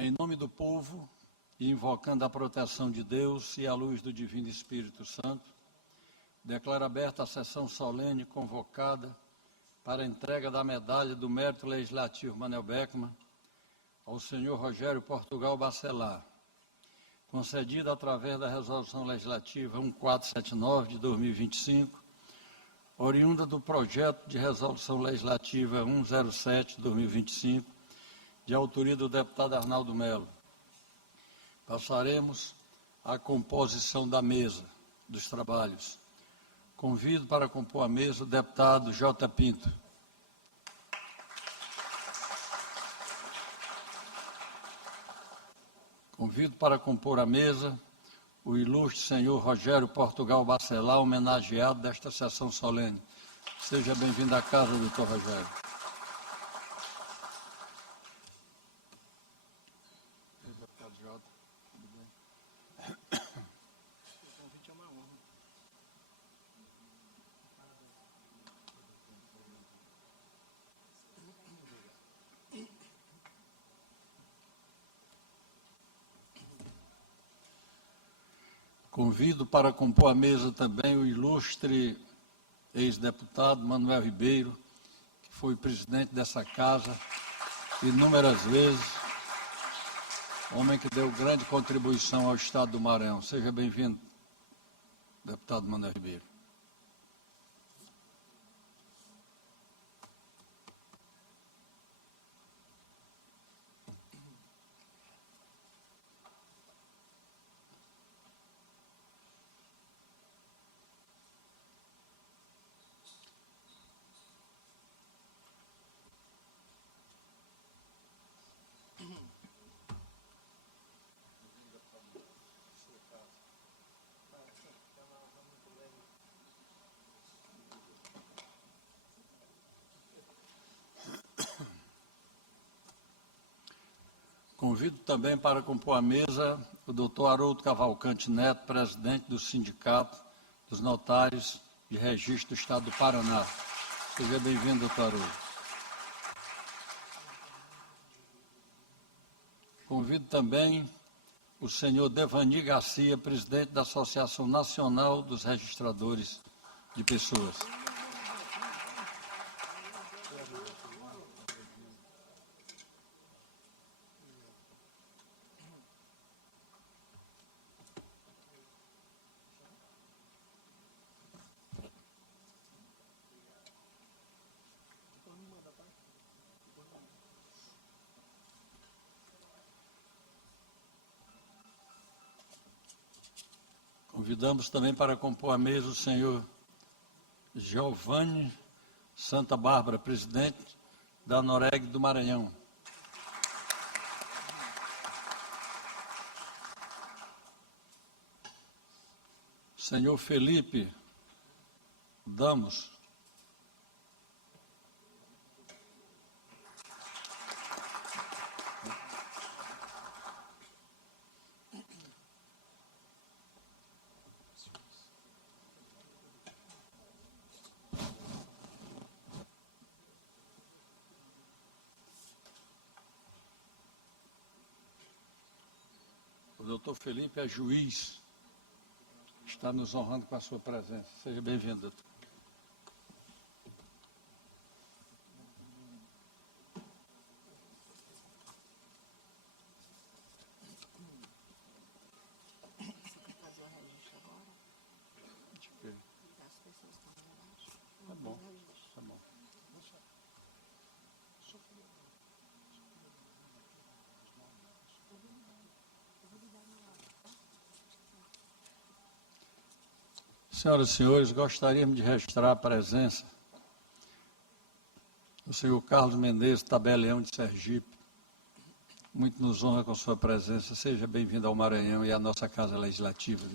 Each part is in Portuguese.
Em nome do povo, e invocando a proteção de Deus e a luz do Divino Espírito Santo, declaro aberta a sessão solene convocada para a entrega da medalha do Mérito Legislativo Manel Beckmann ao senhor Rogério Portugal Bacelar, concedida através da Resolução Legislativa 1479 de 2025, oriunda do projeto de Resolução Legislativa 107 de 2025, de autoria do deputado Arnaldo Melo. Passaremos à composição da mesa dos trabalhos. Convido para compor a mesa o deputado J. Pinto. Convido para compor a mesa o ilustre senhor Rogério Portugal Bacelar, homenageado desta sessão solene. Seja bem-vindo à casa, doutor Rogério. Convido para compor a mesa também o ilustre ex-deputado Manuel Ribeiro, que foi presidente dessa casa inúmeras vezes, homem que deu grande contribuição ao Estado do Maranhão. Seja bem-vindo, deputado Manuel Ribeiro. Convido também para compor a mesa o doutor Haroldo Cavalcante Neto, presidente do Sindicato dos Notários de Registro do Estado do Paraná. Seja bem-vindo, doutor Haroldo. Convido também o senhor Devani Garcia, presidente da Associação Nacional dos Registradores de Pessoas. Convidamos também para compor a mesa o senhor Giovanni Santa Bárbara, presidente da Noreg do Maranhão. Senhor Felipe Damos. O doutor Felipe é juiz, está nos honrando com a sua presença. Seja bem-vindo, doutor. Tá bom, tá bom. Senhoras e senhores, gostaríamos de registrar a presença do senhor Carlos Menezes, tabelião de Sergipe. Muito nos honra com sua presença. Seja bem-vindo ao Maranhão e à nossa Casa Legislativa.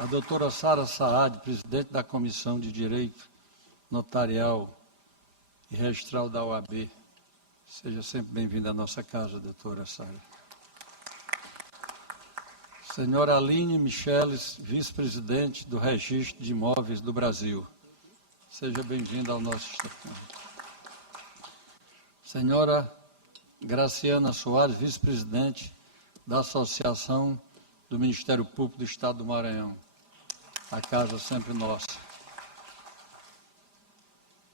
A doutora Sara Saad, presidente da Comissão de Direito Notarial e Registral da OAB. Seja sempre bem-vinda à nossa casa, doutora Sara. Senhora Aline Micheles, vice-presidente do Registro de Imóveis do Brasil. Seja bem-vinda ao nosso estatuto. Senhora Graciana Soares, vice-presidente da Associação do Ministério Público do Estado do Maranhão. A casa sempre nossa.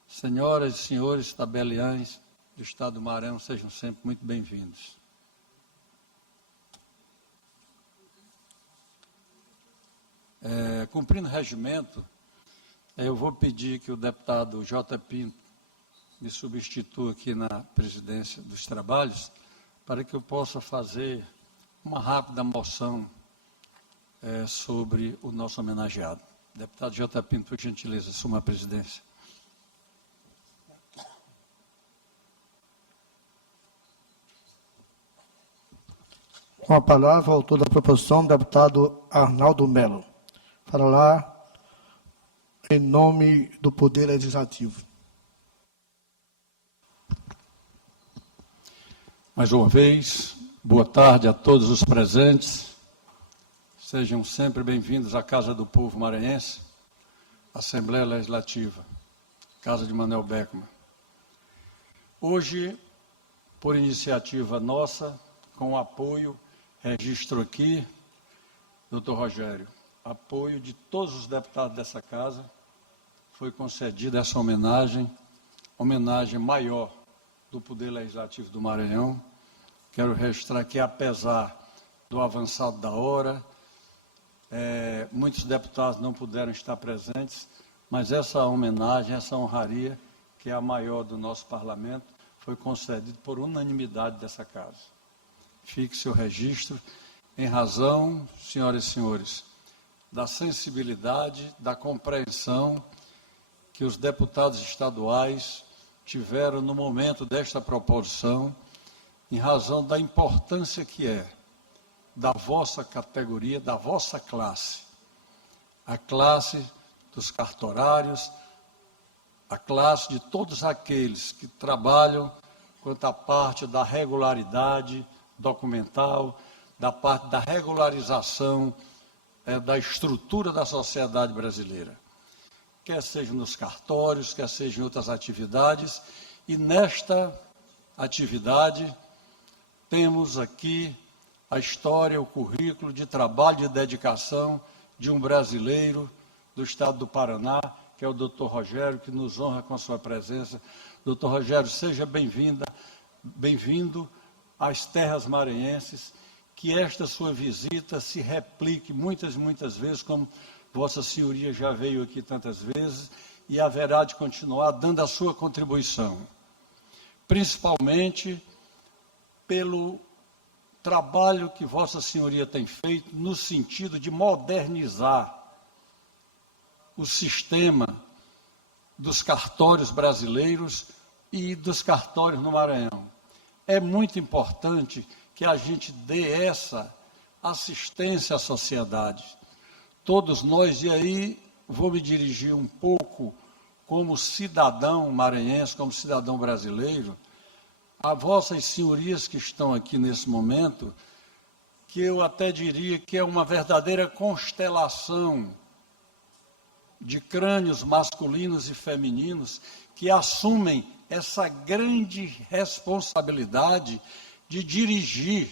Senhoras e senhores tabeliães do Estado do Maranhão, sejam sempre muito bem-vindos. Cumprindo o regimento, eu vou pedir que o deputado J. Pinto me substitua aqui na presidência dos trabalhos, para que eu possa fazer uma rápida moção sobre o nosso homenageado. Deputado J. Pinto, por gentileza, assuma a presidência. Com a palavra, o autor da proposição, deputado Arnaldo Melo. Falará em nome do Poder Legislativo. Mais uma vez, boa tarde a todos os presentes. Sejam sempre bem-vindos à Casa do Povo Maranhense, Assembleia Legislativa, Casa de Manuel Beckmann. Hoje, por iniciativa nossa, com o apoio, registro aqui, doutor Rogério, apoio de todos os deputados dessa casa, foi concedida essa homenagem maior do Poder Legislativo do Maranhão. Quero registrar que, apesar do avançado da hora, muitos deputados não puderam estar presentes, mas essa homenagem, essa honraria, que é a maior do nosso parlamento, foi concedida por unanimidade dessa casa. Fique seu registro, em razão, senhoras e senhores, da sensibilidade, da compreensão que os deputados estaduais tiveram no momento desta proposição, em razão da importância que é da vossa categoria, da vossa classe, a classe dos cartorários, a classe de todos aqueles que trabalham quanto à parte da regularidade documental, da parte da regularização da estrutura da sociedade brasileira, quer seja nos cartórios, quer seja em outras atividades, e nesta atividade temos aqui a história, o currículo de trabalho e dedicação de um brasileiro do estado do Paraná, que é o doutor Rogério, que nos honra com a sua presença. Doutor Rogério, seja bem-vindo às terras maranhenses, que esta sua visita se replique muitas vezes, como Vossa Senhoria já veio aqui tantas vezes, e haverá de continuar dando a sua contribuição, principalmente pelo trabalho que Vossa Senhoria tem feito no sentido de modernizar o sistema dos cartórios brasileiros e dos cartórios no Maranhão. É muito importante que a gente dê essa assistência à sociedade. Todos nós, e aí vou me dirigir um pouco como cidadão maranhense, como cidadão brasileiro, a vossas senhorias que estão aqui nesse momento, que eu até diria que é uma verdadeira constelação de crânios masculinos e femininos que assumem essa grande responsabilidade de dirigir,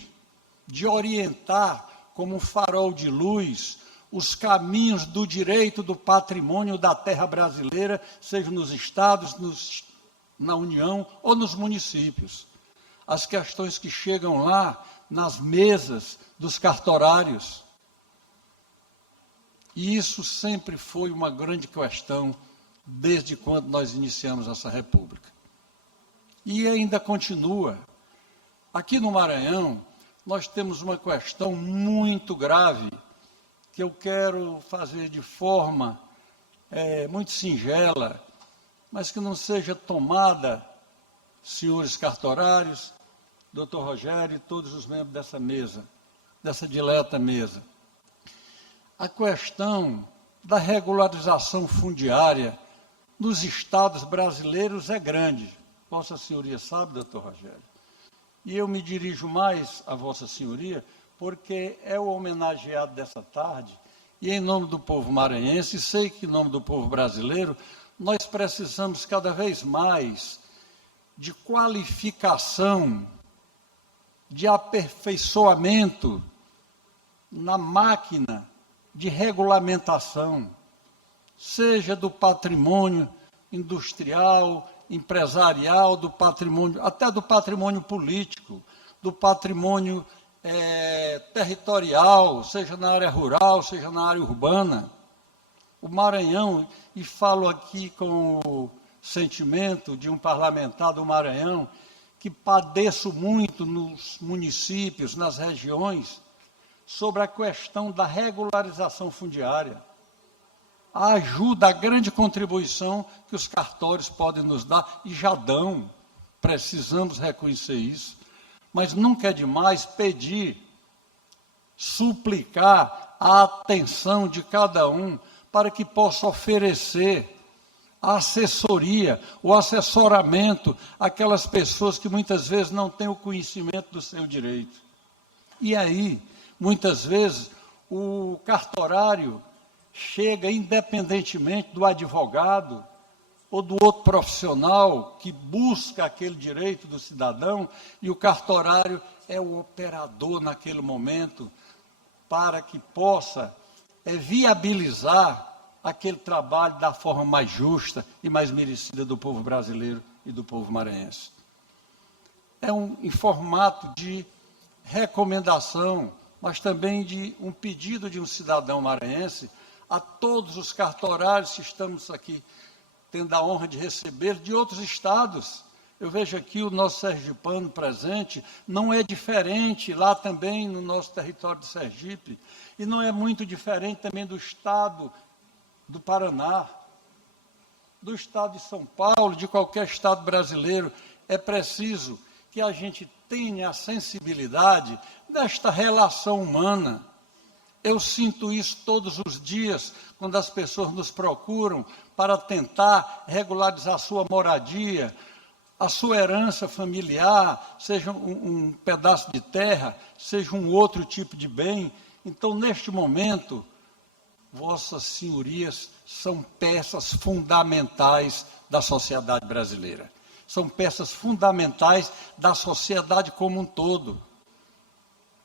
de orientar como um farol de luz os caminhos do direito do patrimônio da terra brasileira, seja nos estados, na União ou nos municípios. As questões que chegam lá nas mesas dos cartorários. E isso sempre foi uma grande questão desde quando nós iniciamos essa república. E ainda continua. Aqui no Maranhão, nós temos uma questão muito grave, que eu quero fazer de forma muito singela, mas que não seja tomada, senhores cartorários, doutor Rogério e todos os membros dessa mesa, dessa dileta mesa. A questão da regularização fundiária nos estados brasileiros é grande. Vossa Senhoria sabe, doutor Rogério. E eu me dirijo mais a Vossa Senhoria, porque é o homenageado dessa tarde, e em nome do povo maranhense, e sei que em nome do povo brasileiro, nós precisamos cada vez mais de qualificação de aperfeiçoamento na máquina de regulamentação, seja do patrimônio industrial, empresarial, do patrimônio, até do patrimônio político, do patrimônio territorial, seja na área rural, seja na área urbana. O Maranhão, e falo aqui com o sentimento de um parlamentar do Maranhão, que padeço muito nos municípios, nas regiões, sobre a questão da regularização fundiária. A ajuda, a grande contribuição que os cartórios podem nos dar, e já dão, precisamos reconhecer isso, mas nunca é demais pedir, suplicar a atenção de cada um para que possa oferecer a assessoria, o assessoramento àquelas pessoas que muitas vezes não têm o conhecimento do seu direito. E aí, muitas vezes, o cartorário chega independentemente do advogado ou do outro profissional que busca aquele direito do cidadão, e o cartorário é o operador naquele momento para que possa viabilizar aquele trabalho da forma mais justa e mais merecida do povo brasileiro e do povo maranhense. É em formato de recomendação, mas também de um pedido de um cidadão maranhense a todos os cartorários que estamos aqui tendo a honra de receber de outros estados. Eu vejo aqui o nosso sergipano presente, não é diferente lá também no nosso território de Sergipe, e não é muito diferente também do estado do Paraná, do estado de São Paulo, de qualquer estado brasileiro. É preciso que a gente tenha a sensibilidade desta relação humana. Eu sinto isso todos os dias, quando as pessoas nos procuram para tentar regularizar a sua moradia, a sua herança familiar, seja um pedaço de terra, seja um outro tipo de bem. Então, neste momento, vossas senhorias são peças fundamentais da sociedade brasileira. São peças fundamentais da sociedade como um todo.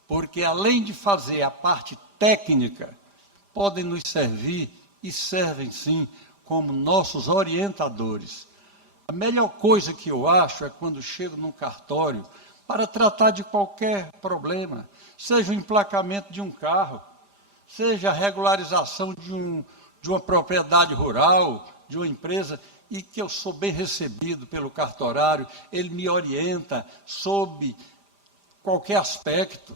Porque, além de fazer a parte técnica, podem nos servir, e servem sim, como nossos orientadores. A melhor coisa que eu acho é quando chego num cartório para tratar de qualquer problema, seja o emplacamento de um carro, seja a regularização de uma propriedade rural, de uma empresa, e que eu sou bem recebido pelo cartorário, ele me orienta sobre qualquer aspecto,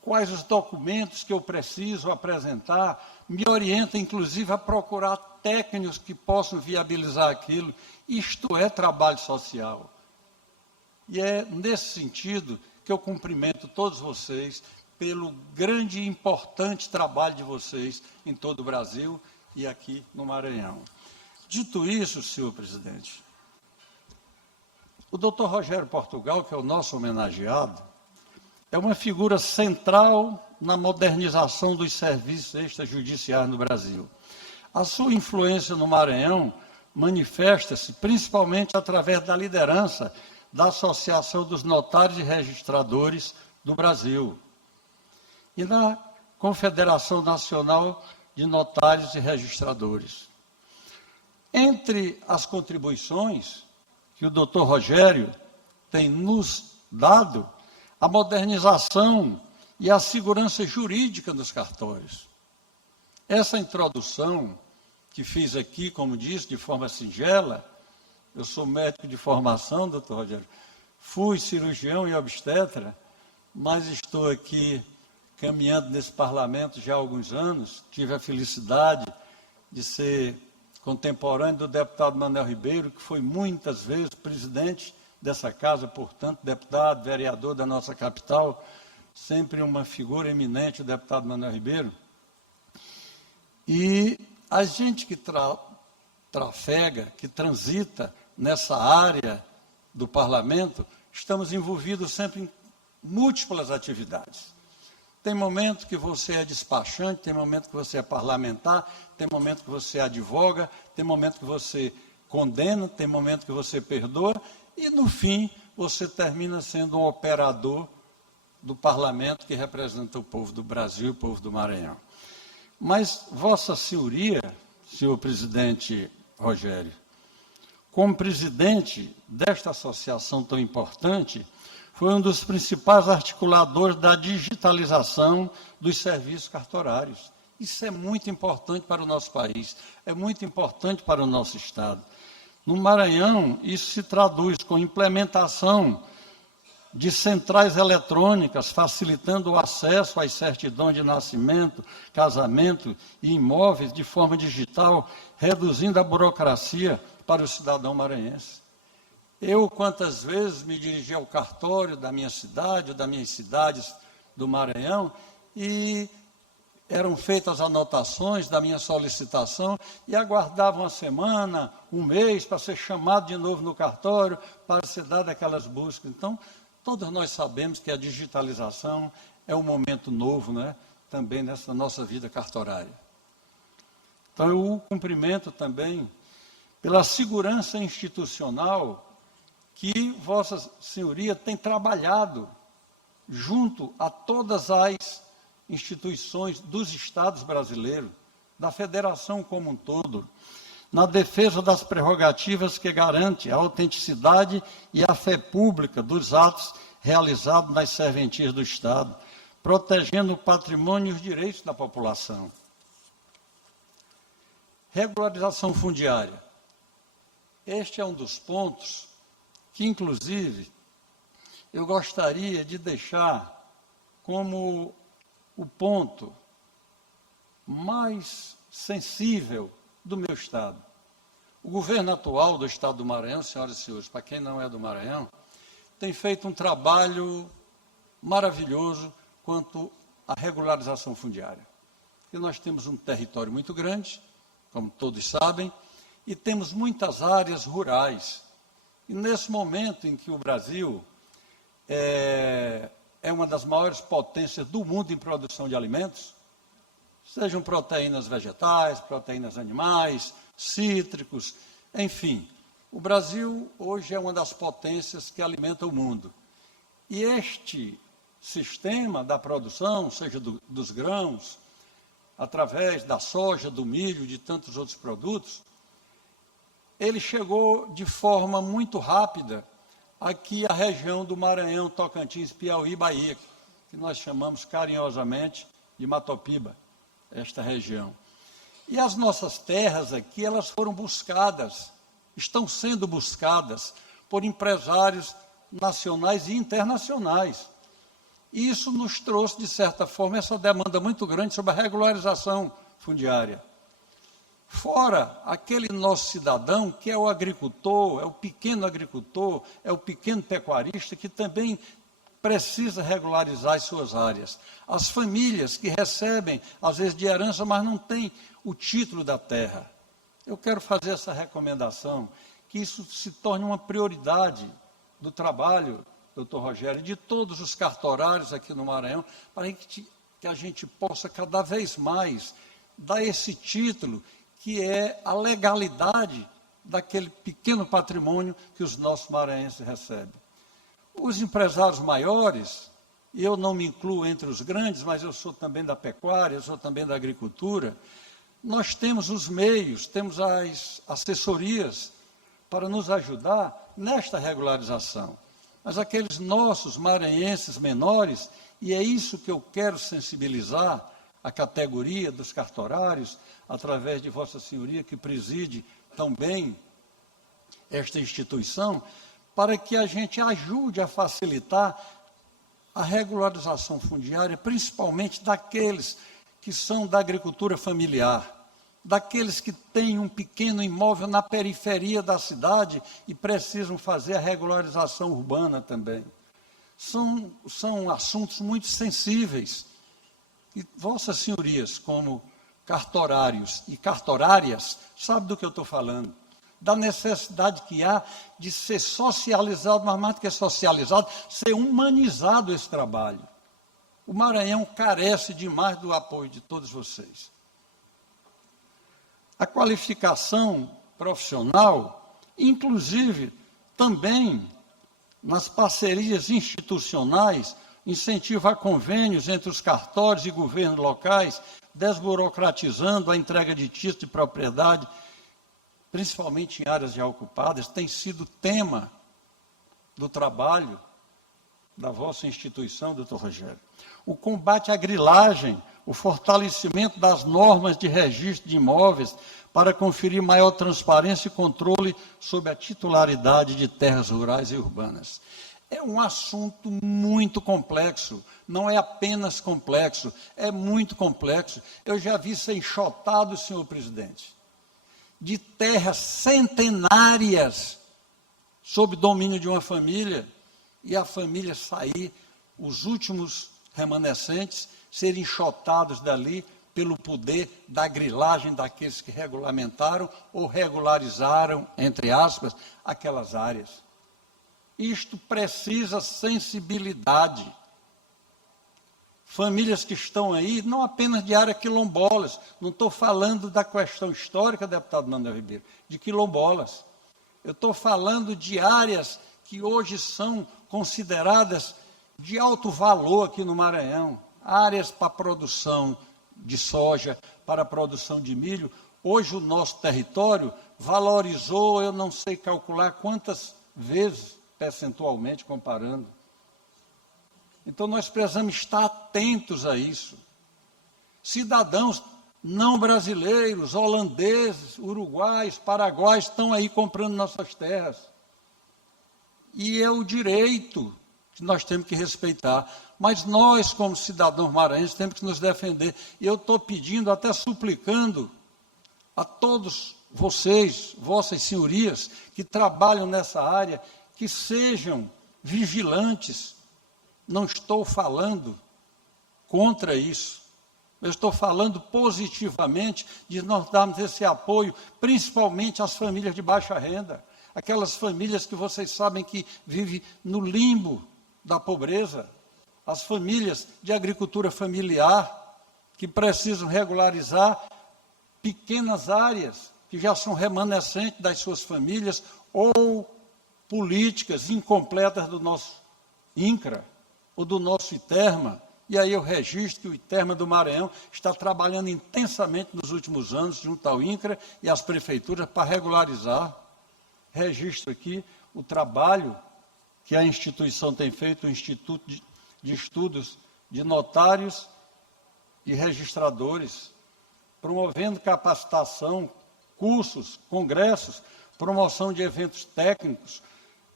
quais os documentos que eu preciso apresentar, me orienta, inclusive, a procurar técnicos que possam viabilizar aquilo. Isto é trabalho social. E é nesse sentido que eu cumprimento todos vocês pelo grande e importante trabalho de vocês em todo o Brasil e aqui no Maranhão. Dito isso, senhor presidente, o doutor Rogério Portugal, que é o nosso homenageado, é uma figura central na modernização dos serviços extrajudiciais no Brasil. A sua influência no Maranhão manifesta-se principalmente através da liderança da Associação dos Notários e Registradores do Brasil e na Confederação Nacional de Notários e Registradores. Entre as contribuições que o doutor Rogério tem nos dado, a modernização e a segurança jurídica dos cartórios. Essa introdução que fiz aqui, como disse, de forma singela, eu sou médico de formação, doutor Rogério, fui cirurgião e obstetra, mas estou aqui caminhando nesse parlamento já há alguns anos, tive a felicidade de ser contemporâneo do deputado Manuel Ribeiro, que foi muitas vezes presidente dessa casa, portanto, deputado, vereador da nossa capital, sempre uma figura eminente, o deputado Manuel Ribeiro. E a gente que trafega, que transita nessa área do parlamento, estamos envolvidos sempre em múltiplas atividades. Tem momento que você é despachante, tem momento que você é parlamentar, tem momento que você advoga, tem momento que você condena, tem momento que você perdoa, e, no fim, você termina sendo um operador do parlamento que representa o povo do Brasil e o povo do Maranhão. Mas Vossa Senhoria, senhor presidente Rogério, como presidente desta associação tão importante, foi um dos principais articuladores da digitalização dos serviços cartorários. Isso é muito importante para o nosso país, é muito importante para o nosso Estado. No Maranhão, isso se traduz com implementação de centrais eletrônicas, facilitando o acesso às certidões de nascimento, casamento e imóveis de forma digital, reduzindo a burocracia para o cidadão maranhense. Eu, quantas vezes, me dirigi ao cartório da minha cidade, ou das minhas cidades do Maranhão, e eram feitas anotações da minha solicitação e aguardava uma semana, um mês, para ser chamado de novo no cartório, para ser dado aquelas buscas. Então, todos nós sabemos que a digitalização é um momento novo, né, também nessa nossa vida cartorária. Então, eu o cumprimento também pela segurança institucional que Vossa Senhoria tem trabalhado junto a todas as instituições dos Estados brasileiros, da Federação como um todo, na defesa das prerrogativas que garante a autenticidade e a fé pública dos atos realizados nas serventias do Estado, protegendo o patrimônio e os direitos da população. Regularização fundiária. Este é um dos pontos que, inclusive, eu gostaria de deixar como o ponto mais sensível do meu Estado. O governo atual do Estado do Maranhão, senhoras e senhores, para quem não é do Maranhão, tem feito um trabalho maravilhoso quanto à regularização fundiária. E nós temos um território muito grande, como todos sabem, e temos muitas áreas rurais. E nesse momento em que o Brasil é uma das maiores potências do mundo em produção de alimentos, sejam proteínas vegetais, proteínas animais, cítricos, enfim. O Brasil hoje é uma das potências que alimenta o mundo. E este sistema da produção, seja dos grãos, através da soja, do milho, de tantos outros produtos, ele chegou de forma muito rápida aqui à região do Maranhão, Tocantins, Piauí, Bahia, que nós chamamos carinhosamente de Matopiba, esta região. E as nossas terras aqui, elas foram buscadas, estão sendo buscadas por empresários nacionais e internacionais. E isso nos trouxe, de certa forma, essa demanda muito grande sobre a regularização fundiária. Fora aquele nosso cidadão que é o agricultor, é o pequeno pecuarista, que também precisa regularizar as suas áreas. As famílias que recebem, às vezes, de herança, mas não têm o título da terra. Eu quero fazer essa recomendação, que isso se torne uma prioridade do trabalho, doutor Rogério, de todos os cartorários aqui no Maranhão, para que a gente possa cada vez mais dar esse título, que é a legalidade daquele pequeno patrimônio que os nossos maranhenses recebem. Os empresários maiores, eu não me incluo entre os grandes, mas eu sou também da pecuária, eu sou também da agricultura, nós temos os meios, temos as assessorias para nos ajudar nesta regularização. Mas aqueles nossos maranhenses menores, e é isso que eu quero sensibilizar a categoria dos cartorários, através de Vossa Senhoria, que preside tão bem esta instituição, para que a gente ajude a facilitar a regularização fundiária, principalmente daqueles que são da agricultura familiar, daqueles que têm um pequeno imóvel na periferia da cidade e precisam fazer a regularização urbana também. São assuntos muito sensíveis. E Vossas Senhorias, como cartorários e cartorárias, sabem do que eu estou falando. Da necessidade que há de ser socializado, mas mais do que socializado, ser humanizado esse trabalho. O Maranhão carece demais do apoio de todos vocês. A qualificação profissional, inclusive, também nas parcerias institucionais, incentivar convênios entre os cartórios e governos locais, desburocratizando a entrega de títulos de propriedade, principalmente em áreas já ocupadas, tem sido tema do trabalho da vossa instituição, doutor Rogério. O combate à grilagem, o fortalecimento das normas de registro de imóveis para conferir maior transparência e controle sobre a titularidade de terras rurais e urbanas. É um assunto muito complexo, não é apenas complexo, é muito complexo. Eu já vi ser enxotado, senhor presidente, de terras centenárias sob domínio de uma família, e a família sair, os últimos remanescentes, serem enxotados dali pelo poder da grilagem daqueles que regulamentaram ou regularizaram, entre aspas, aquelas áreas. Isto precisa sensibilidade. Famílias que estão aí, não apenas de áreas quilombolas, não estou falando da questão histórica, deputado Manuel Ribeiro, de quilombolas. Eu estou falando de áreas que hoje são consideradas de alto valor aqui no Maranhão, áreas para produção de soja, para a produção de milho. Hoje o nosso território valorizou, eu não sei calcular quantas vezes, percentualmente comparando. Então nós precisamos estar atentos a isso. Cidadãos não brasileiros, holandeses, uruguaios, paraguaios estão aí comprando nossas terras. E é o direito que nós temos que respeitar. Mas nós, como cidadãos maranhenses, temos que nos defender. E eu estou pedindo, até suplicando, a todos vocês, vossas senhorias, que trabalham nessa área, que sejam vigilantes. Não estou falando contra isso. Eu estou falando positivamente de nós darmos esse apoio, principalmente às famílias de baixa renda, aquelas famílias que vocês sabem que vivem no limbo da pobreza, as famílias de agricultura familiar, que precisam regularizar pequenas áreas que já são remanescentes das suas famílias ou políticas incompletas do nosso INCRA ou do nosso ITERMA. E aí eu registro que o ITERMA do Maranhão está trabalhando intensamente nos últimos anos, junto ao INCRA e às prefeituras, para regularizar. Registro aqui o trabalho que a instituição tem feito, o Instituto de Estudos de Notários e Registradores, promovendo capacitação, cursos, congressos, promoção de eventos técnicos.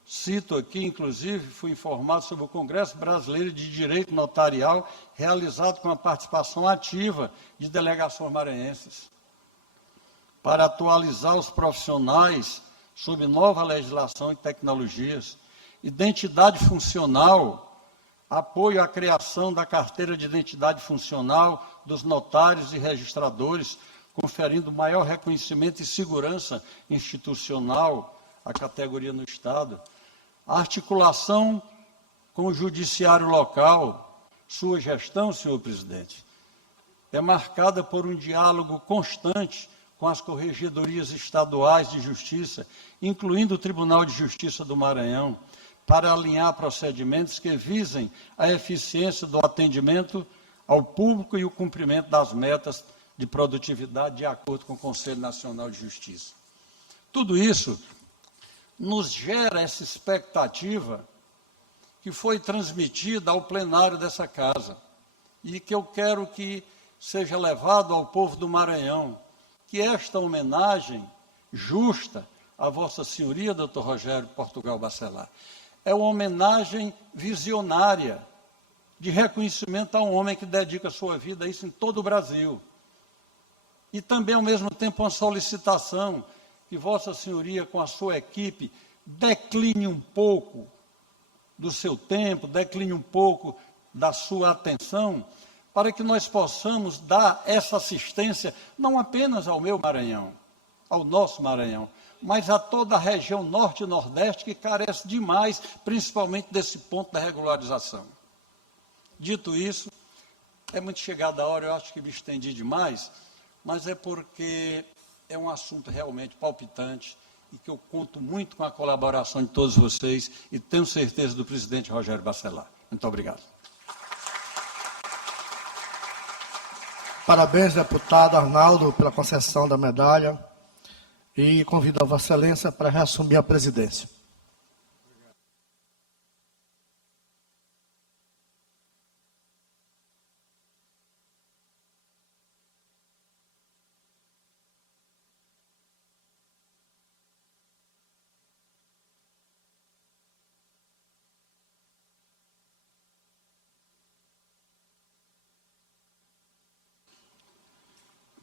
Cito aqui, inclusive, fui informado sobre o Congresso Brasileiro de Direito Notarial, realizado com a participação ativa de delegações maranhenses, para atualizar os profissionais sobre nova legislação e tecnologias, identidade funcional, apoio à criação da carteira de identidade funcional dos notários e registradores, conferindo maior reconhecimento e segurança institucional à categoria no Estado. A articulação com o judiciário local, sua gestão, senhor presidente, é marcada por um diálogo constante com as corregedorias estaduais de justiça, incluindo o Tribunal de Justiça do Maranhão, para alinhar procedimentos que visem a eficiência do atendimento ao público e o cumprimento das metas de produtividade de acordo com o Conselho Nacional de Justiça. Tudo isso nos gera essa expectativa que foi transmitida ao plenário dessa casa e que eu quero que seja levado ao povo do Maranhão, que esta homenagem justa à Vossa Senhoria, doutor Rogério Portugal Bacelar, é uma homenagem visionária de reconhecimento a um homem que dedica a sua vida a isso em todo o Brasil. E também, ao mesmo tempo, uma solicitação que Vossa Senhoria, com a sua equipe, decline um pouco do seu tempo, decline um pouco da sua atenção, para que nós possamos dar essa assistência, não apenas ao meu Maranhão, ao nosso Maranhão, mas a toda a região norte e nordeste que carece demais, principalmente desse ponto da regularização. Dito isso, é muito chegada a hora, eu acho que me estendi demais, mas é porque é um assunto realmente palpitante e que eu conto muito com a colaboração de todos vocês e tenho certeza do presidente Rogério Bacelar. Muito obrigado. Parabéns, deputado Arnaldo, pela concessão da medalha e convido a Vossa Excelência para reassumir a presidência.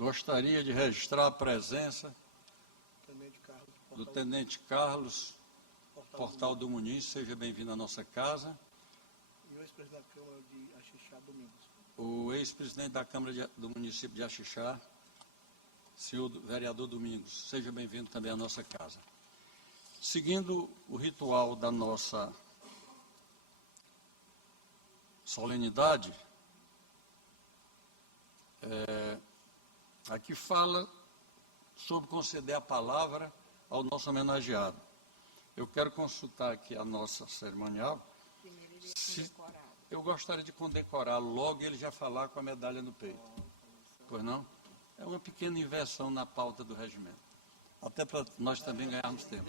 Gostaria de registrar a presença do Tenente Carlos, Portal do Muniz. Seja bem-vindo à nossa casa. E o ex-presidente da Câmara de Axixá, Domingos. O ex-presidente da Câmara do município de Axixá, senhor vereador Domingos. Seja bem-vindo também à nossa casa. Seguindo o ritual da nossa solenidade, aqui fala sobre conceder a palavra ao nosso homenageado. Eu quero consultar aqui a nossa cerimonial. Eu gostaria de condecorá-lo logo e ele já falar com a medalha no peito. Pois não? É uma pequena inversão na pauta do regimento. Até para nós também ganharmos tempo.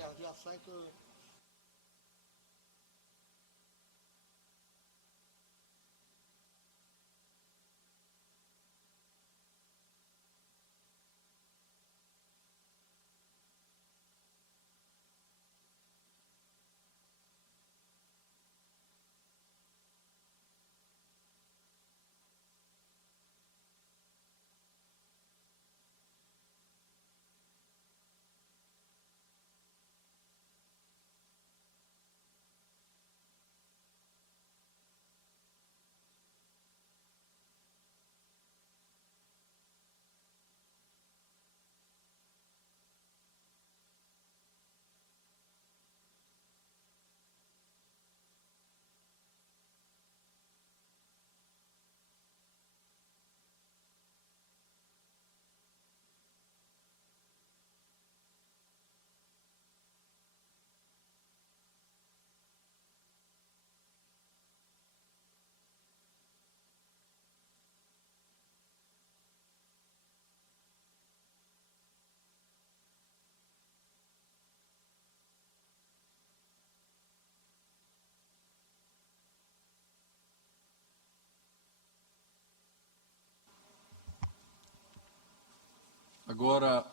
Agora,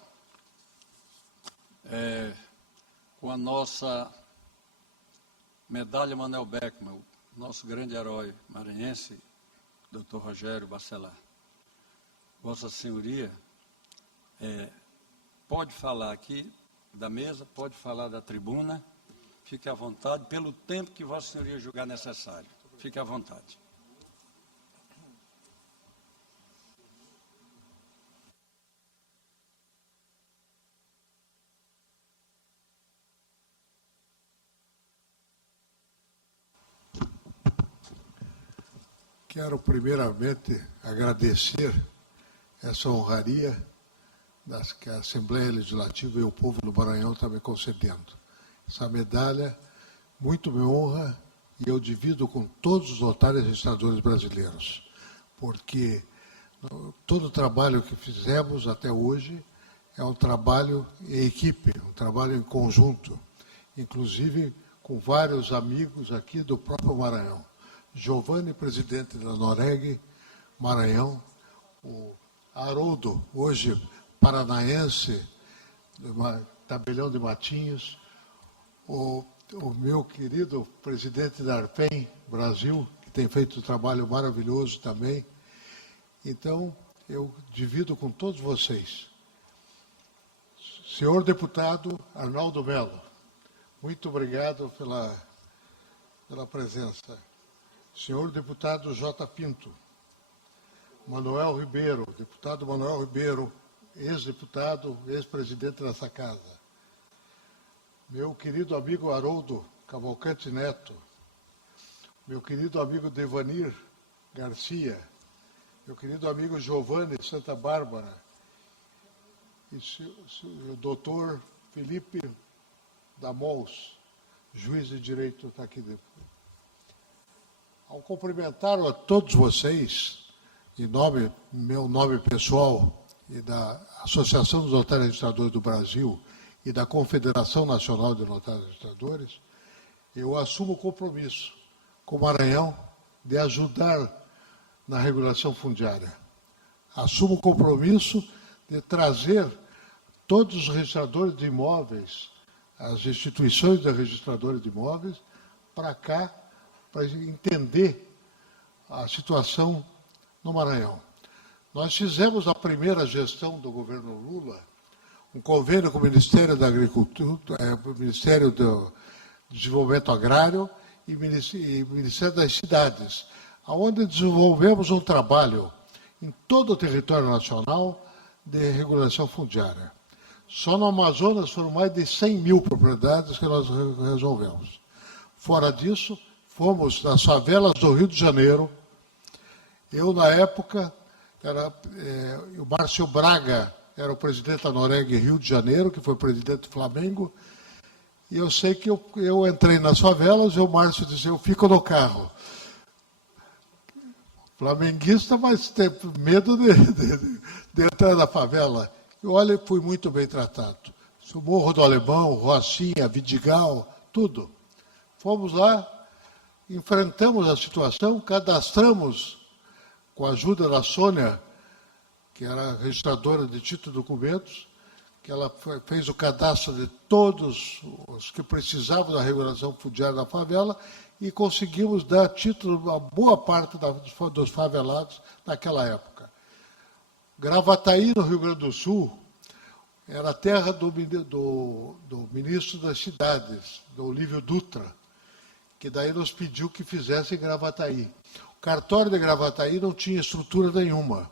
com a nossa medalha Manuel Beckmann, o nosso grande herói maranhense, Dr. Rogério Bacelar. Vossa Senhoria pode falar aqui da mesa, pode falar da tribuna, fique à vontade, pelo tempo que Vossa Senhoria julgar necessário. Fique à vontade. Quero primeiramente agradecer essa honraria que a Assembleia Legislativa e o povo do Maranhão estão me concedendo. Essa medalha muito me honra e eu divido com todos os notários e registradores brasileiros, porque todo o trabalho que fizemos até hoje é um trabalho em equipe, um trabalho em conjunto, inclusive com vários amigos aqui do próprio Maranhão. Giovanni, presidente da Noreg, Maranhão, o Haroldo, hoje paranaense, do Tabelião de Matinhos, o meu querido presidente da Arpem, Brasil, que tem feito um trabalho maravilhoso também. Então, eu divido com todos vocês. Senhor deputado Arnaldo Melo, muito obrigado pela presença. Senhor deputado J. Pinto, Manuel Ribeiro, deputado Manuel Ribeiro, ex-deputado, ex-presidente dessa casa. Meu querido amigo Haroldo Cavalcante Neto, meu querido amigo Devanir Garcia, meu querido amigo Giovanni Santa Bárbara, e o doutor Felipe da MOUS, juiz de direito, está aqui depois. Ao cumprimentar a todos vocês, em meu nome pessoal e da Associação dos Notários Registradores do Brasil e da Confederação Nacional de Notários Registradores, eu assumo o compromisso com o Maranhão de ajudar na regulação fundiária. Assumo o compromisso de trazer todos os registradores de imóveis, as instituições de registradores de imóveis, para cá, para entender a situação no Maranhão. Nós fizemos a primeira gestão do governo Lula, um convênio com o Ministério da Agricultura, o Ministério do Desenvolvimento Agrário e o Ministério das Cidades, onde desenvolvemos um trabalho em todo o território nacional de regulação fundiária. Só no Amazonas foram mais de 100 mil propriedades que nós resolvemos. Fora disso, fomos nas favelas do Rio de Janeiro. Eu, na época, o Márcio Braga era o presidente da Noreg Rio de Janeiro, que foi presidente do Flamengo, e eu sei que eu entrei nas favelas e o Márcio disse, eu fico no carro. Flamenguista, mas tem medo de entrar na favela. E olha, fui muito bem tratado. O Morro do Alemão, Rocinha, Vidigal, tudo. Fomos lá, enfrentamos a situação, cadastramos, com a ajuda da Sônia, que era registradora de título e documentos, que ela fez o cadastro de todos os que precisavam da regulação fundiária da favela e conseguimos dar título a boa parte dos favelados naquela época. Gravataí, no Rio Grande do Sul, era a terra do ministro das Cidades, do Olívio Dutra, que daí nos pediu que fizesse em Gravataí. O cartório de Gravataí não tinha estrutura nenhuma.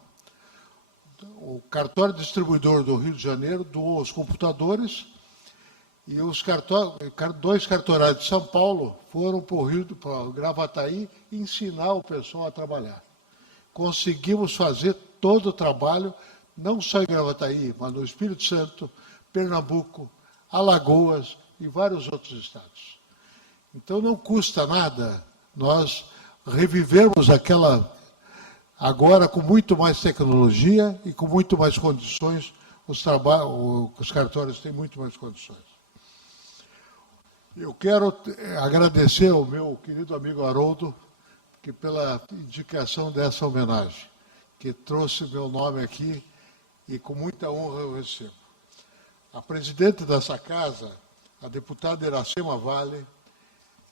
O cartório distribuidor do Rio de Janeiro doou os computadores e os dois cartorários de São Paulo foram para Gravataí ensinar o pessoal a trabalhar. Conseguimos fazer todo o trabalho, não só em Gravataí, mas no Espírito Santo, Pernambuco, Alagoas e vários outros estados. Então não custa nada nós revivermos agora com muito mais tecnologia e com muito mais condições, os cartórios têm muito mais condições. Eu quero agradecer ao meu querido amigo Haroldo, que pela indicação dessa homenagem, que trouxe meu nome aqui e com muita honra eu recebo. A presidente dessa casa, a deputada Iracema Vale,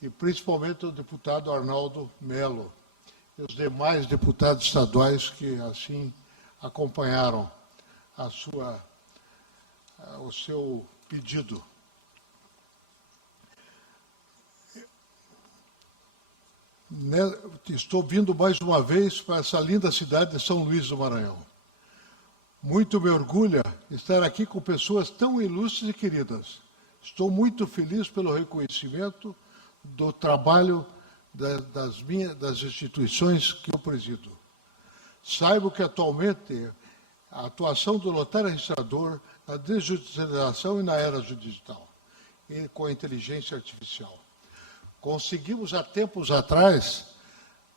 e principalmente o deputado Arnaldo Melo, e os demais deputados estaduais que assim acompanharam o seu pedido. Estou vindo mais uma vez para essa linda cidade de São Luís do Maranhão. Muito me orgulha estar aqui com pessoas tão ilustres e queridas. Estou muito feliz pelo reconhecimento do trabalho das instituições que eu presido. Saiba que atualmente a atuação do notário registrador na desjudicialização e na era digital, e com a inteligência artificial. Conseguimos há tempos atrás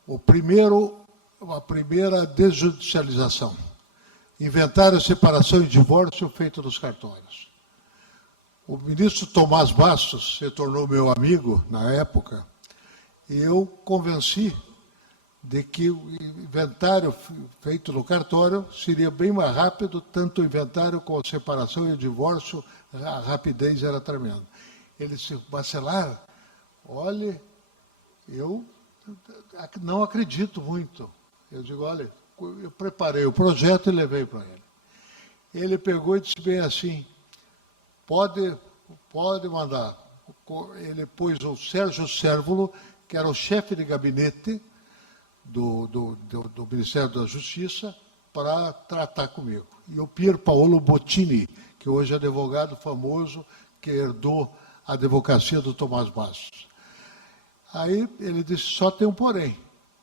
a primeira desjudicialização. Inventário, separação e divórcio feito nos cartórios. O ministro Tomás Bastos se tornou meu amigo na época e eu convenci de que o inventário feito no cartório seria bem mais rápido, tanto o inventário como a separação e o divórcio, a rapidez era tremenda. Ele disse, Bacelar, olha, eu não acredito muito. Eu digo, olha, eu preparei o projeto e levei para ele. Ele pegou e disse bem assim, pode mandar. Ele pôs o Sérgio Cérvulo, que era o chefe de gabinete do Ministério da Justiça, para tratar comigo. E o Pier Paolo Bottini, que hoje é advogado famoso, que herdou a advocacia do Tomás Bastos. Aí ele disse, só tem um porém.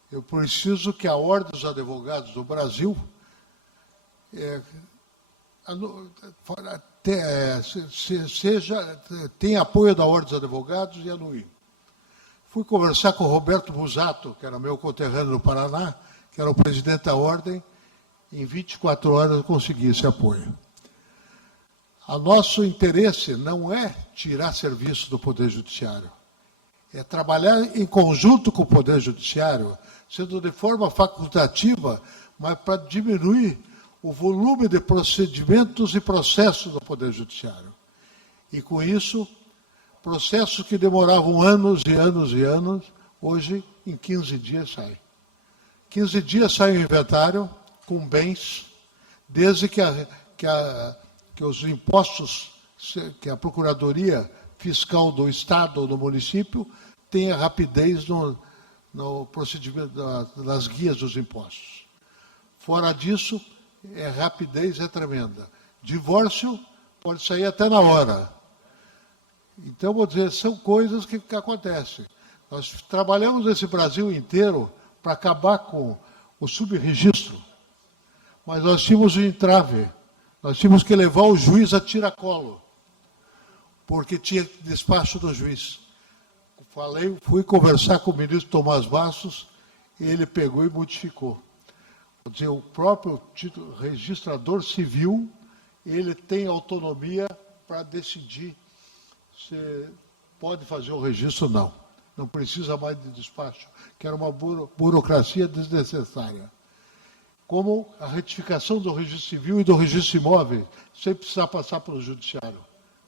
Eu preciso que a Ordem dos Advogados do Brasil tem apoio da Ordem dos Advogados e anue. Fui conversar com o Roberto Busato, que era meu conterrâneo no Paraná, que era o presidente da Ordem. Em 24 horas eu consegui esse apoio. O nosso interesse não é tirar serviço do Poder Judiciário, é trabalhar em conjunto com o Poder Judiciário, sendo de forma facultativa, mas para diminuir o volume de procedimentos e processos do Poder Judiciário. E com isso, processos que demoravam anos e anos e anos, hoje em 15 dias saem. 15 dias sai o inventário com bens, desde que os impostos, que a Procuradoria Fiscal do Estado ou do município tenha rapidez no procedimento das guias dos impostos. Fora disso, rapidez é tremenda. Divórcio pode sair até na hora. Então, vou dizer, são coisas que acontecem. Nós trabalhamos nesse Brasil inteiro para acabar com o subregistro, mas nós tínhamos um entrave. Nós tínhamos que levar o juiz a tiracolo, porque tinha despacho do juiz. Fui conversar com o ministro Tomás Bastos, e ele pegou e modificou. Quer dizer, o próprio registrador civil, ele tem autonomia para decidir se pode fazer o registro ou não. Não precisa mais de despacho, que era uma burocracia desnecessária. Como a retificação do registro civil e do registro imóvel, sem precisar passar pelo judiciário.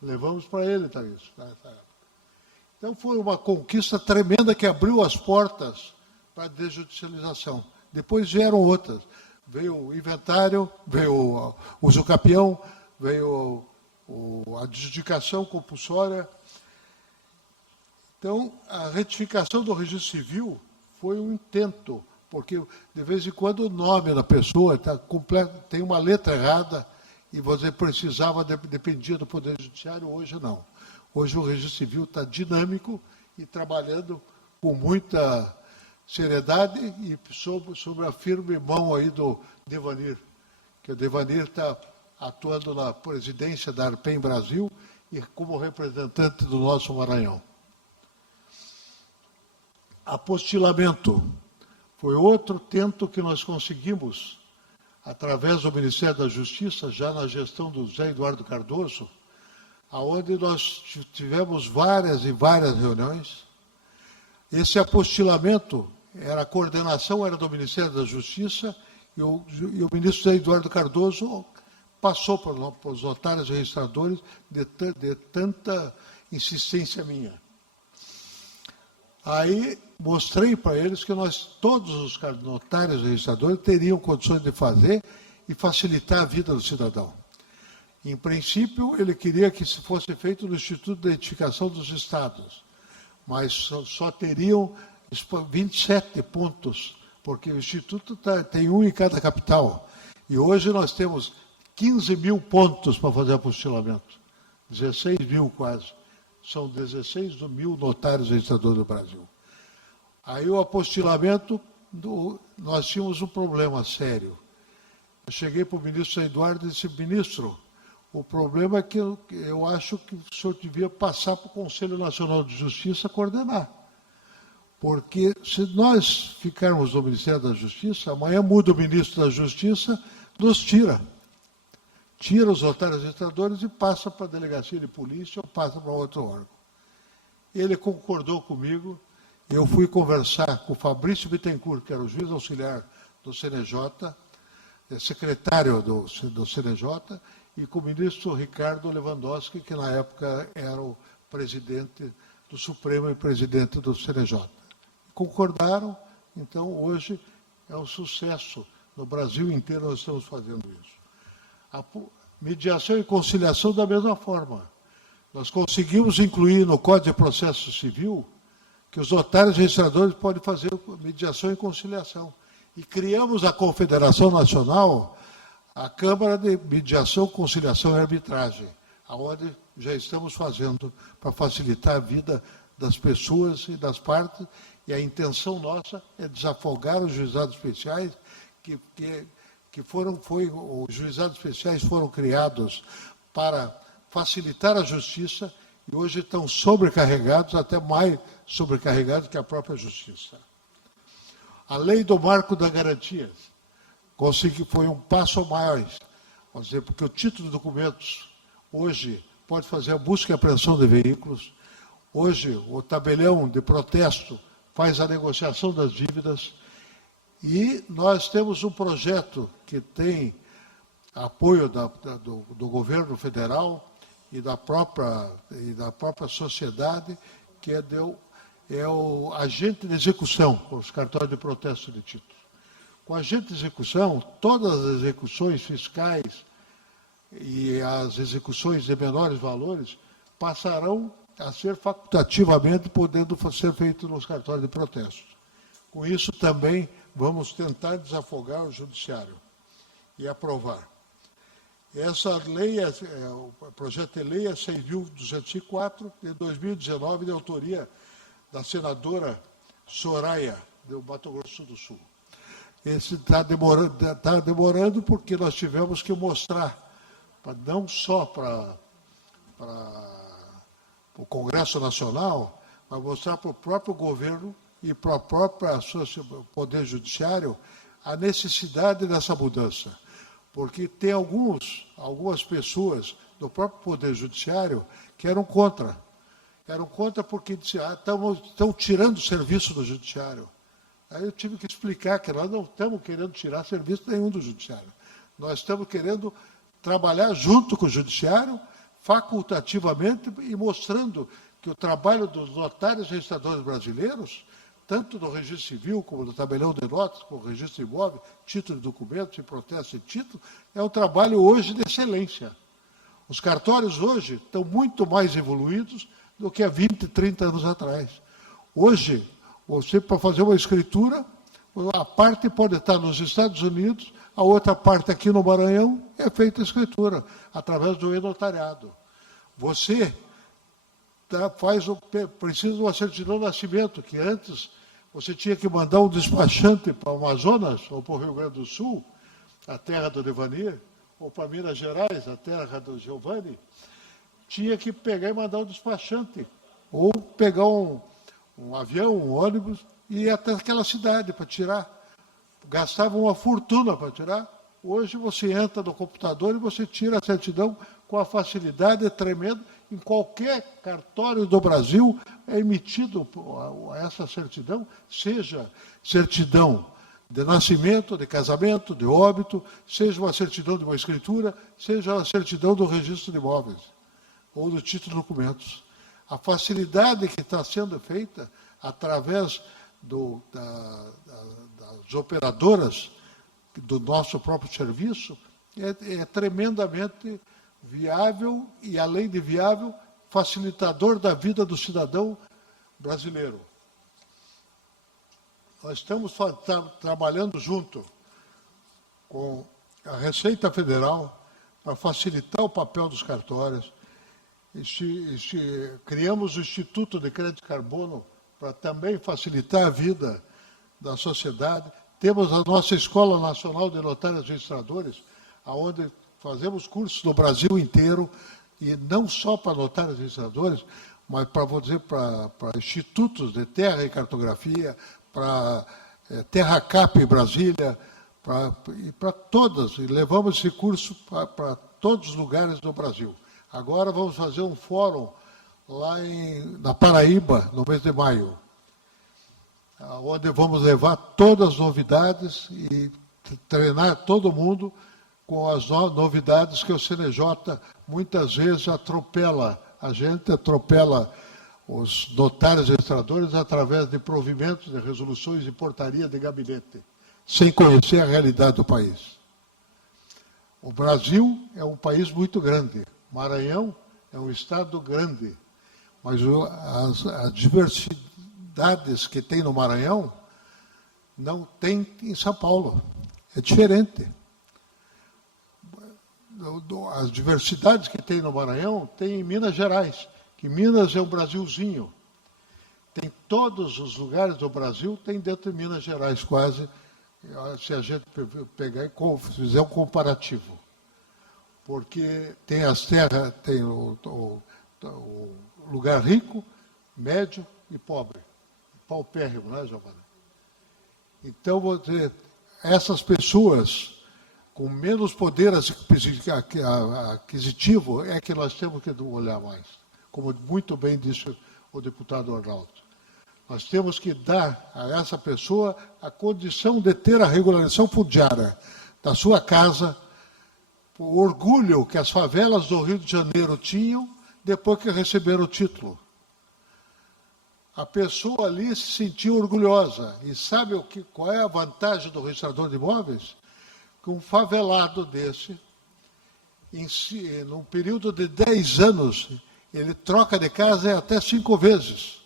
Levamos para ele, tá isso, nessa época. Então, foi uma conquista tremenda que abriu as portas para a desjudicialização. Depois vieram outras. Veio o inventário, veio o usucapião, veio a adjudicação compulsória. Então, a retificação do registro civil foi um intento, porque, de vez em quando, o nome da pessoa tem uma letra errada e você precisava, dependia do Poder Judiciário, hoje não. Hoje o registro civil está dinâmico e trabalhando com muita seriedade e sobre a firme mão aí do Devanir, que o Devanir está atuando na presidência da Arpem Brasil e como representante do nosso Maranhão. Apostilamento foi outro tento que nós conseguimos, através do Ministério da Justiça, já na gestão do Zé Eduardo Cardoso, aonde nós tivemos várias e várias reuniões. Esse apostilamento, a coordenação era do Ministério da Justiça e o ministro Zé Eduardo Cardoso passou para os notários e registradores de tanta insistência minha. Aí mostrei para eles que todos os notários e registradores teriam condições de fazer e facilitar a vida do cidadão. Em princípio, ele queria que isso fosse feito no Instituto de Identificação dos Estados, mas só teriam 27 pontos, porque o Instituto tem um em cada capital. E hoje nós temos 15 mil pontos para fazer apostilamento, 16 mil quase. São 16 mil notários e registradores do Brasil. Aí o apostilamento, nós tínhamos um problema sério. Eu cheguei para o ministro Eduardo e disse, ministro, o problema é que eu acho que o senhor devia passar para o Conselho Nacional de Justiça coordenar. Porque se nós ficarmos no Ministério da Justiça, amanhã muda o ministro da Justiça, nos tira. Tira os notários e registradores e passa para a delegacia de polícia ou passa para outro órgão. Ele concordou comigo, eu fui conversar com o Fabrício Bittencourt, que era o juiz auxiliar do CNJ, secretário do CNJ, e com o ministro Ricardo Lewandowski, que na época era o presidente do Supremo e presidente do CNJ. Concordaram, então hoje é um sucesso. No Brasil inteiro nós estamos fazendo isso. A mediação e conciliação da mesma forma. Nós conseguimos incluir no Código de Processo Civil que os notários e registradores podem fazer mediação e conciliação. E criamos a Confederação Nacional, a Câmara de Mediação, Conciliação e Arbitragem, aonde já estamos fazendo para facilitar a vida das pessoas e das partes, e a intenção nossa é desafogar os juizados especiais, os juizados especiais foram criados para facilitar a justiça, e hoje estão sobrecarregados, até mais sobrecarregados que a própria justiça. A lei do marco das garantias foi um passo a mais, vamos dizer, porque o título de documentos hoje pode fazer a busca e apreensão de veículos, hoje o tabelião de protesto faz a negociação das dívidas, e nós temos um projeto que tem apoio do governo federal e da própria sociedade, que é o agente de execução, os cartórios de protesto de títulos. Com o agente de execução, todas as execuções fiscais e as execuções de menores valores passarão a ser facultativamente podendo ser feitas nos cartórios de protesto. Com isso também vamos tentar desafogar o judiciário e aprovar. Essa lei, o projeto de lei é 6.204, de 2019, de autoria da senadora Soraya, do Mato Grosso do Sul. Esse está demorando porque nós tivemos que mostrar, não só para o Congresso Nacional, mas mostrar para o próprio governo e para o próprio Poder Judiciário a necessidade dessa mudança. Porque tem algumas pessoas do próprio Poder Judiciário que eram contra. Eram contra porque diziam, estão tirando o serviço do Judiciário. Aí eu tive que explicar que nós não estamos querendo tirar serviço nenhum do Judiciário. Nós estamos querendo trabalhar junto com o Judiciário, facultativamente, e mostrando que o trabalho dos notários registradores brasileiros, tanto no registro civil, como no tabelião de notas, como no registro de imóvel, título de documentos e protesto de título, é um trabalho hoje de excelência. Os cartórios hoje estão muito mais evoluídos do que há 20, 30 anos atrás. Hoje, você, para fazer uma escritura, a parte pode estar nos Estados Unidos, a outra parte aqui no Maranhão é feita a escritura, através do e-notariado. Você precisa de uma certidão de nascimento, que antes você tinha que mandar um despachante para o Amazonas, ou para o Rio Grande do Sul, a terra do Devanir, ou para Minas Gerais, a terra do Giovanni, tinha que pegar e mandar um despachante, ou pegar um avião, um ônibus, e ir até aquela cidade para tirar. Gastava uma fortuna para tirar. Hoje você entra no computador e você tira a certidão com a facilidade tremenda. Em qualquer cartório do Brasil é emitido essa certidão, seja certidão de nascimento, de casamento, de óbito, seja uma certidão de uma escritura, seja uma certidão do registro de imóveis ou do título de documentos. A facilidade que está sendo feita através das operadoras do nosso próprio serviço é tremendamente viável e, além de viável, facilitador da vida do cidadão brasileiro. Nós estamos trabalhando junto com a Receita Federal para facilitar o papel dos cartórios. Criamos o Instituto de Crédito Carbono para também facilitar a vida da sociedade. Temos a nossa Escola Nacional de Notários Registradores, onde fazemos cursos no Brasil inteiro, e não só para notários registradores, mas para institutos de terra e cartografia, para Terracap em Brasília, para todas, e levamos esse curso para todos os lugares do Brasil. Agora vamos fazer um fórum lá na Paraíba, no mês de maio, onde vamos levar todas as novidades e treinar todo mundo com as novidades que o CNJ muitas vezes atropela a gente, atropela os notários registradores através de provimentos, de resoluções de portaria de gabinete, sem conhecer a realidade do país. O Brasil é um país muito grande, Maranhão é um estado grande, mas as diversidades que tem no Maranhão não tem em São Paulo, é diferente. As diversidades que tem no Maranhão tem em Minas Gerais, que Minas é um Brasilzinho. Tem todos os lugares do Brasil, tem dentro de Minas Gerais quase, se a gente pegar e fizer um comparativo. porque tem as terras, tem o lugar rico, médio e pobre. Paupérrimo, né, Giovana? Então, vou dizer, essas pessoas com menos poder aquisitivo é que nós temos que olhar mais. Como muito bem disse o deputado Arnaldo. Nós temos que dar a essa pessoa a condição de ter a regularização fundiária da sua casa, o orgulho que as favelas do Rio de Janeiro tinham depois que receberam o título. A pessoa ali se sentiu orgulhosa. E sabe qual é a vantagem do registrador de imóveis? Que um favelado desse, num período de 10 anos, ele troca de casa até 5 vezes,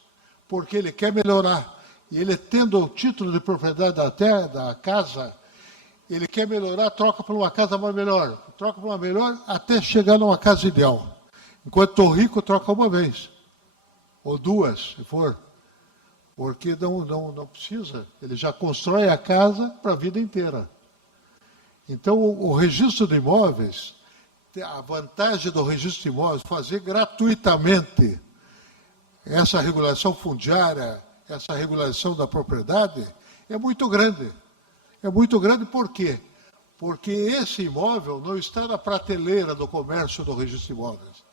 porque ele quer melhorar. E ele, tendo o título de propriedade da casa, ele quer melhorar, troca por uma casa mais melhor. Troca por uma melhor até chegar numa casa ideal. Enquanto o rico troca uma vez, ou duas, se for. Porque não precisa. Ele já constrói a casa para a vida inteira. Então, o registro de imóveis, a vantagem do registro de imóveis, fazer gratuitamente essa regulação fundiária, essa regulação da propriedade, é muito grande. É muito grande por quê? Porque esse imóvel não está na prateleira do comércio do registro de imóveis.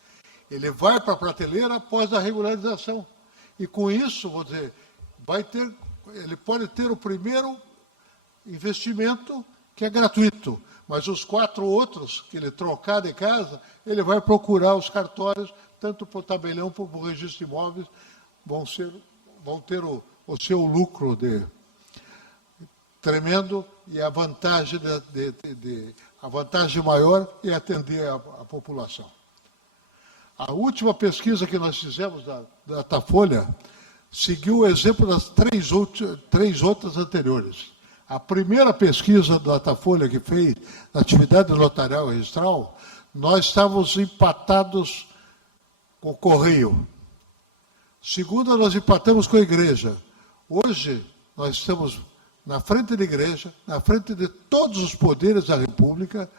Ele vai para a prateleira após a regularização. E com isso, vou dizer, ele pode ter o primeiro investimento, que é gratuito, mas os 4 outros que ele trocar de casa, ele vai procurar os cartórios, tanto para o tabelião como para o registro de imóveis, vão ter o seu lucro tremendo, e a vantagem, a vantagem maior é atender a população. A última pesquisa que nós fizemos da Datafolha seguiu o exemplo das 3 outras anteriores. A primeira pesquisa da Datafolha que fez na atividade notarial e registral, nós estávamos empatados com o Correio. Segunda, nós empatamos com a igreja. Hoje, nós estamos na frente da igreja, na frente de todos os poderes da República,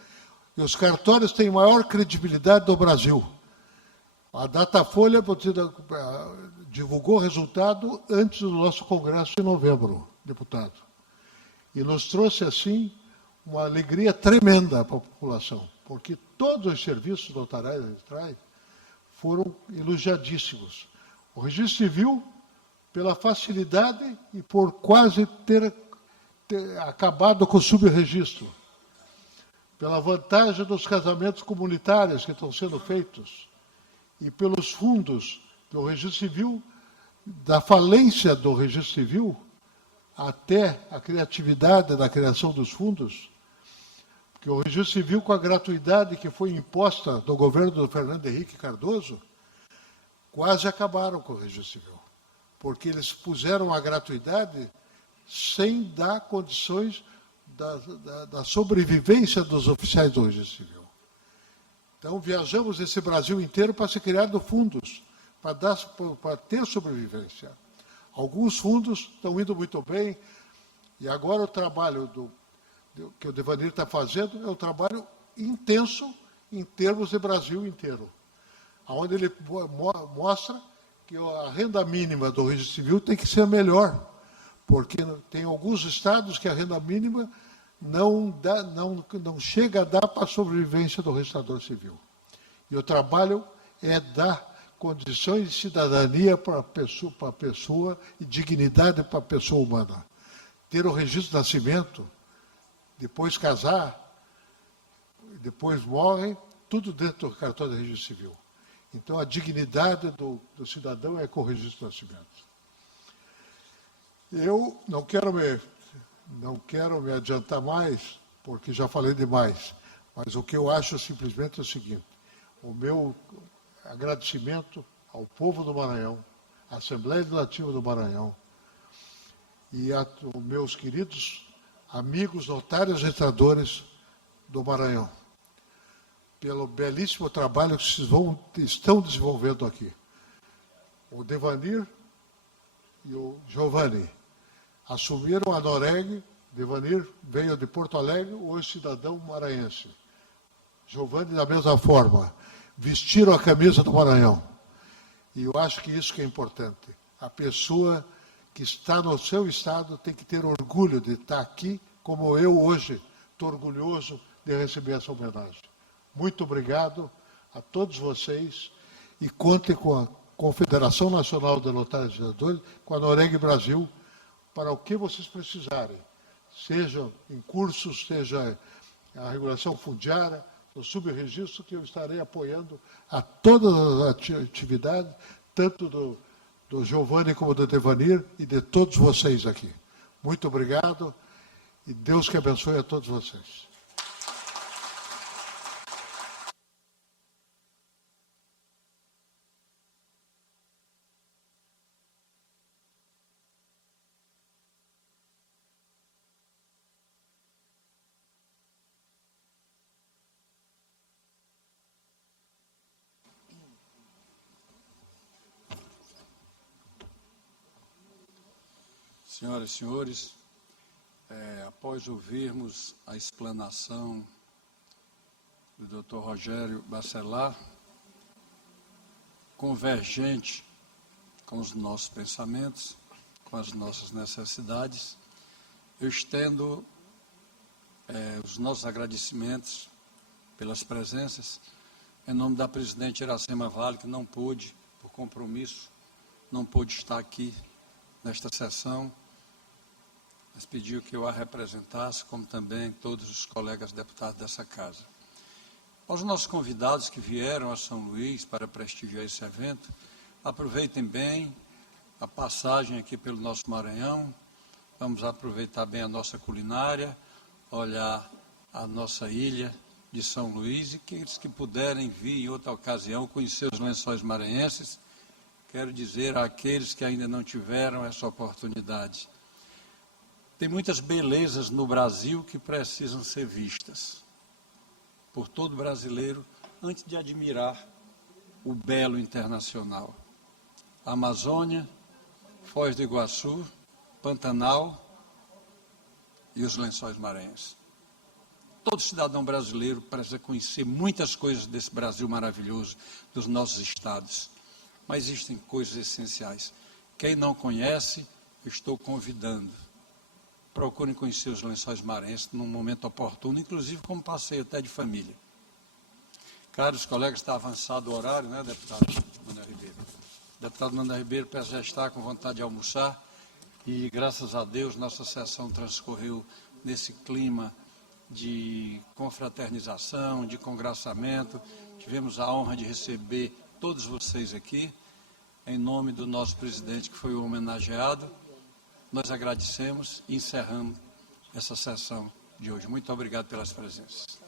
e os cartórios têm maior credibilidade do Brasil. A Datafolha divulgou o resultado antes do nosso congresso em novembro, deputado. E nos trouxe, assim, uma alegria tremenda para a população, porque todos os serviços notariais e registrais foram elogiadíssimos. O registro civil, pela facilidade e por quase ter acabado com o subregistro, pela vantagem dos casamentos comunitários que estão sendo feitos, e pelos fundos do registro civil, da falência do registro civil, até a criatividade da criação dos fundos, porque o registro civil, com a gratuidade que foi imposta do governo do Fernando Henrique Cardoso, quase acabaram com o registro civil, porque eles puseram a gratuidade sem dar condições da sobrevivência dos oficiais do registro civil. Então, viajamos esse Brasil inteiro para se criar fundos, para ter sobrevivência. Alguns fundos estão indo muito bem, e agora o trabalho que o Devanir está fazendo é um trabalho intenso em termos de Brasil inteiro, onde ele mostra que a renda mínima do registro civil tem que ser melhor, porque tem alguns estados que a renda mínima não chega a dar para a sobrevivência do registrador civil. E o trabalho é dar condições de cidadania para a pessoa e dignidade para a pessoa humana. Ter o registro de nascimento, depois casar, depois morre, tudo dentro do cartório de registro civil. Então, a dignidade do cidadão é com o registro de nascimento. Eu não quero me adiantar mais, porque já falei demais, mas o que eu acho simplesmente é o seguinte: o meu agradecimento ao povo do Maranhão, à Assembleia Legislativa do Maranhão e aos meus queridos amigos notários e registradores do Maranhão, pelo belíssimo trabalho que estão desenvolvendo aqui. O Devanir e o Giovanni assumiram a Noreg. Devanir veio de Porto Alegre, hoje cidadão maranhense. Giovanni, da mesma forma, vestiram a camisa do Maranhão. E eu acho que isso que é importante. A pessoa que está no seu estado tem que ter orgulho de estar aqui, como eu hoje estou orgulhoso de receber essa homenagem. Muito obrigado a todos vocês e contem com a Confederação Nacional de Notários e Registradores, com a Noreg Brasil, para o que vocês precisarem, seja em cursos, seja a regulação fundiária, o subregistro, que eu estarei apoiando a todas as atividades, tanto do Giovanni como do Devanir e de todos vocês aqui. Muito obrigado e Deus que abençoe a todos vocês. Senhoras e senhores, após ouvirmos a explanação do Dr. Rogério Bacelar, convergente com os nossos pensamentos, com as nossas necessidades, eu estendo os nossos agradecimentos pelas presenças, em nome da presidente Iracema Vale, que não pôde, por compromisso, não pôde estar aqui nesta sessão, mas pediu que eu a representasse, como também todos os colegas deputados dessa casa. Aos nossos convidados que vieram a São Luís para prestigiar esse evento, aproveitem bem a passagem aqui pelo nosso Maranhão, vamos aproveitar bem a nossa culinária, olhar a nossa ilha de São Luís, e aqueles que puderem vir em outra ocasião conhecer os Lençóis Maranhenses, quero dizer àqueles que ainda não tiveram essa oportunidade. Tem muitas belezas no Brasil que precisam ser vistas por todo brasileiro antes de admirar o belo internacional. A Amazônia, Foz do Iguaçu, Pantanal e os Lençóis Maranhenses. Todo cidadão brasileiro precisa conhecer muitas coisas desse Brasil maravilhoso, dos nossos estados. Mas existem coisas essenciais. Quem não conhece, eu estou convidando. Procurem conhecer os Lençóis Maranhenses num momento oportuno, inclusive como passeio até de família. Caros colegas, está avançado o horário, né, deputado Manuel Ribeiro? O deputado Manuel Ribeiro parece já estar com vontade de almoçar e, graças a Deus, nossa sessão transcorreu nesse clima de confraternização, de congraçamento. Tivemos a honra de receber todos vocês aqui, em nome do nosso presidente que foi homenageado. Nós agradecemos e encerramos essa sessão de hoje. Muito obrigado pelas presenças.